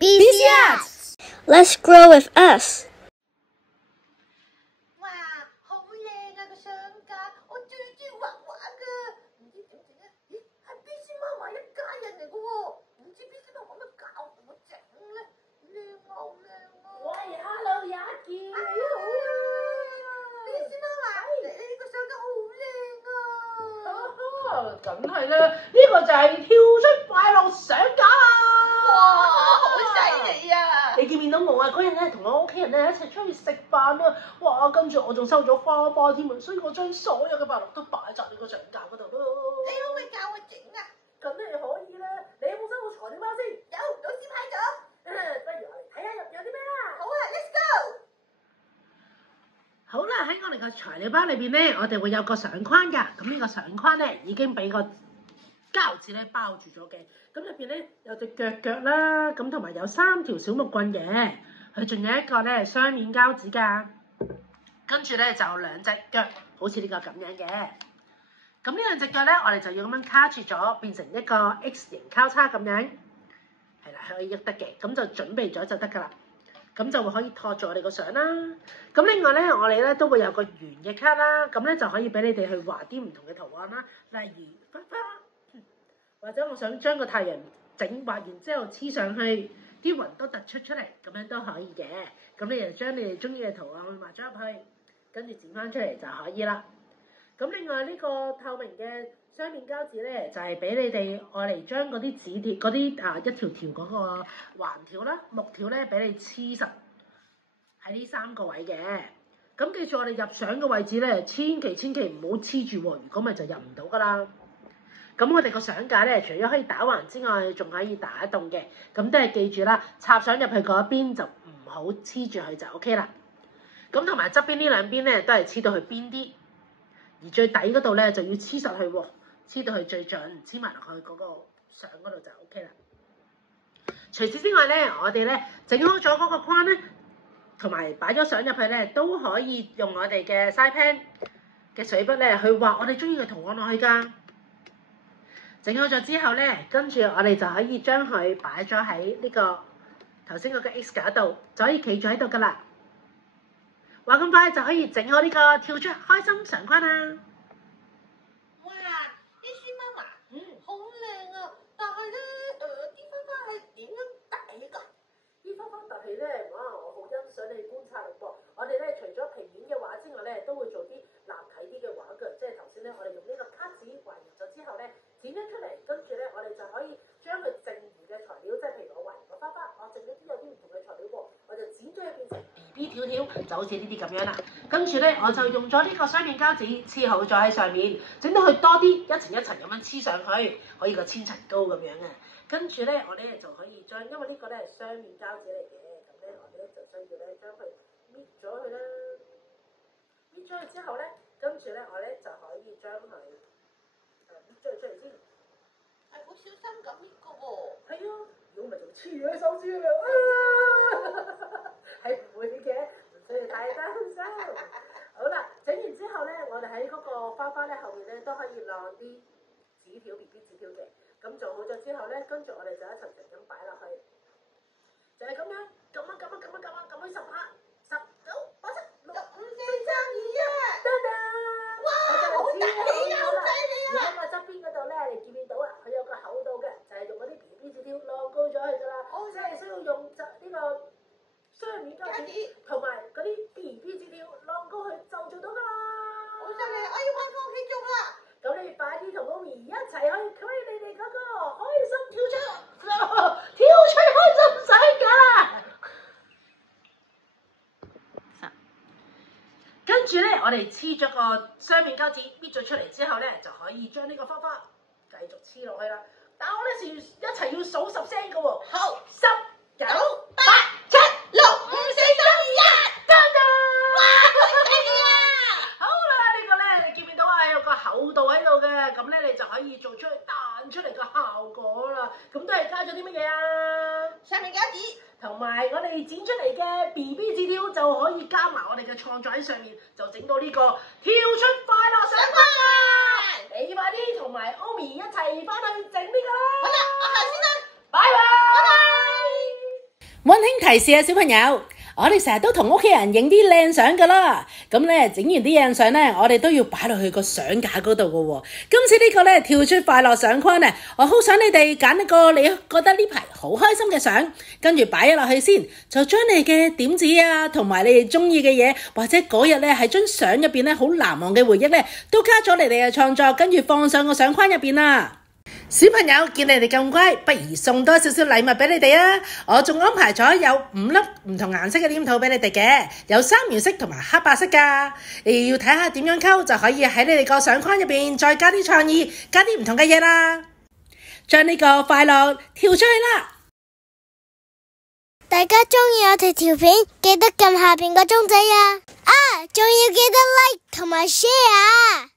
BCS. Let's grow with us. 哇，好靚啊個相架，我最中意畫畫㗎。唔知點整咧？咦，係 BC 媽媽一家人嚟㗎喎，唔知 BC 媽媽乜教我整咧？靚啊，好靚啊！喂 ，Hello，雅健，你好啊！BC 媽媽，你個相架好靚啊！梗係啦，呢個就係跳出快樂相架啦！哇，好犀利啊！你見唔見到我啊？嗰日咧同我屋企人咧一齊出去食飯啊！哇，跟住我仲收咗花添啊！所以我將所有嘅快樂都擺喺呢個相架嗰度咯。你可唔可以教我整啊？咁你可以啦。你有冇收到材料包先？有，老師派咗。不如我嚟睇下入邊有啲咩啦。好啊，Let's go！好啦，喺我哋個材料包裏邊咧，我哋會有個相框㗎。咁呢個相框咧已經俾個膠紙咧包住咗嘅。咁入邊咧有隻腳啦，咁同埋有3條小木棍嘅。佢仲有一個咧雙面膠紙㗎。跟住咧就有2隻腳，好似呢個咁樣嘅。咁呢2隻腳咧，我哋就要咁樣卡住咗，變成一個 X 型交叉咁樣。係啦，可以喐得嘅。咁就準備咗就得㗎啦。咁就會可以托住我哋個相啦。咁另外咧，我哋咧都會有個圓嘅卡啦。咁咧就可以俾你哋去畫啲唔同嘅圖案啦。例如花花，或者我想將個太陽畫完之後黐上去，啲雲都突出嚟，咁樣都可以嘅。咁你就將你哋中意嘅圖案畫咗入去，跟住剪翻出嚟就可以啦。咁另外呢個透明嘅雙面膠紙咧，就係俾你哋愛嚟將嗰啲紙條嗰啲一條條嗰個橫條啦、木條咧，俾你黐實喺呢3個位嘅。咁記住我哋入相嘅位置咧，千祈唔好黐住喎，如果咪就入唔到噶啦。咁我哋個相架咧，除咗可以打橫之外，仲可以打洞嘅。咁都係記住啦，插相入去嗰邊就唔好黐住佢就 OK 啦。咁同埋側邊呢兩邊咧，都係黐到去邊啲。而最底嗰度咧就要黐實去喎，黐到去最盡，黐埋落去嗰個相嗰度就 OK 啦。除此之外咧，我哋咧整好咗嗰個框咧，同埋擺咗相入去咧，都可以用我哋嘅 side pen 嘅水筆咧去畫我哋中意嘅圖案落去㗎。整好咗之後咧，跟住我哋就可以將佢擺咗喺呢個頭先嗰個 X 架度，就可以企住喺度㗎啦。話咁快就可以整好呢個跳出開心相框啦！哇，BC 媽媽，好靚啊！但係咧，啲花花係點樣凸起㗎？啲花花凸起咧，哇！我好欣賞你觀察力噃。我哋咧除咗平面嘅畫之外咧，都會做啲立體啲嘅畫嘅，即係頭先咧，我哋用呢個卡紙畫完咗之後咧，剪咗出嚟，跟住咧，我哋就可以將佢剩餘嘅材料，即係譬如我畫完個花花，我剩咗啲有啲唔同嘅材料喎，我就剪咗佢變成 BB 條條，就好似呢啲咁樣啦。跟住咧，我就用咗呢個雙面膠紙黐好咗喺上面，整到佢多啲一層一層咁樣黐上去，可以個千層糕咁樣嘅。跟住咧，我咧就可以將，因為呢個咧係雙面膠紙嚟嘅，咁咧我哋咧就需要咧將佢搣咗佢啦。搣咗佢之後咧，跟住咧我咧就可以將佢搣咗佢出嚟先。係好小心咁搣㗎喎。係啊，如果唔係就黐住喺手指啦。係唔會嘅，唔需要太擔心。好啦，整完之後咧，我哋喺嗰個花花咧後面咧都可以晾啲紙條 BB 紙條嘅。咁做好咗之後咧，跟住我哋就一層層咁擺落去，就係咁樣撳去10下，10、9、8、7、6、5、4、3、2、1，噔噔！哇，好得意啊，好犀利啊！而喺個側邊嗰度咧，你見唔見到啊？佢有個厚度嘅，就係用嗰啲 BB 紙條晾高咗佢㗎啦。即係需要用呢個雙面膠紙同埋嗰啲 BB 紙條晾高佢就做到㗎啦。好犀利，我要返屋企做啦。咁你快啲同媽咪一齊去睇你哋嗰個開心跳出開心相架。跟住咧，我哋黐咗個雙面膠紙，搣咗出嚟之後咧，就可以將呢個花花繼續黐落去啦。但係我咧是一齊要數10聲嘅喎。好，10、9、8、7、6、5、4、3、2、1，噔噔！哇，好犀利啊！好啦，呢個咧你見唔見到啊？有個厚度喺度嘅，咁咧你就可以做出彈出嚟嘅效果啦。咁都係加咗啲乜嘢啊？雙面膠紙。同埋我哋剪出嚟嘅 BB 紙條就可以加埋我哋嘅創作喺上面，就整到呢個跳出快樂相框啦！你快啲同埋 Omi 一齊翻去整呢個啦！好啦，我行先啦，拜拜。拜拜。提示啊，小朋友，我哋成日都同屋企人影啲靚相噶啦，咁咧整完啲靚相咧，我哋都要擺落去個相架嗰度噶喎。今次呢個咧跳出快樂相框咧，我好想你哋揀一個你覺得呢排好開心嘅相，跟住擺咗落去先，就將你嘅點子啊，同埋你哋中意嘅嘢，或者嗰日咧喺張相入邊咧好難忘嘅回憶咧，都加咗你哋嘅創作，跟住放上個相框入邊啦。小朋友見你哋咁乖，不如送多少少禮物俾你哋啊！我仲安排咗有5粒唔同顏色嘅黏土俾你哋嘅，有三原色同埋黑白色噶。你要睇下點樣溝，就可以喺你哋個相框入邊再加啲創意，加啲唔同嘅嘢啦。將呢個快樂跳出去啦！大家鍾意我哋條片，記得撳下邊個鐘仔啊！仲要記得 like 同埋 share 啊！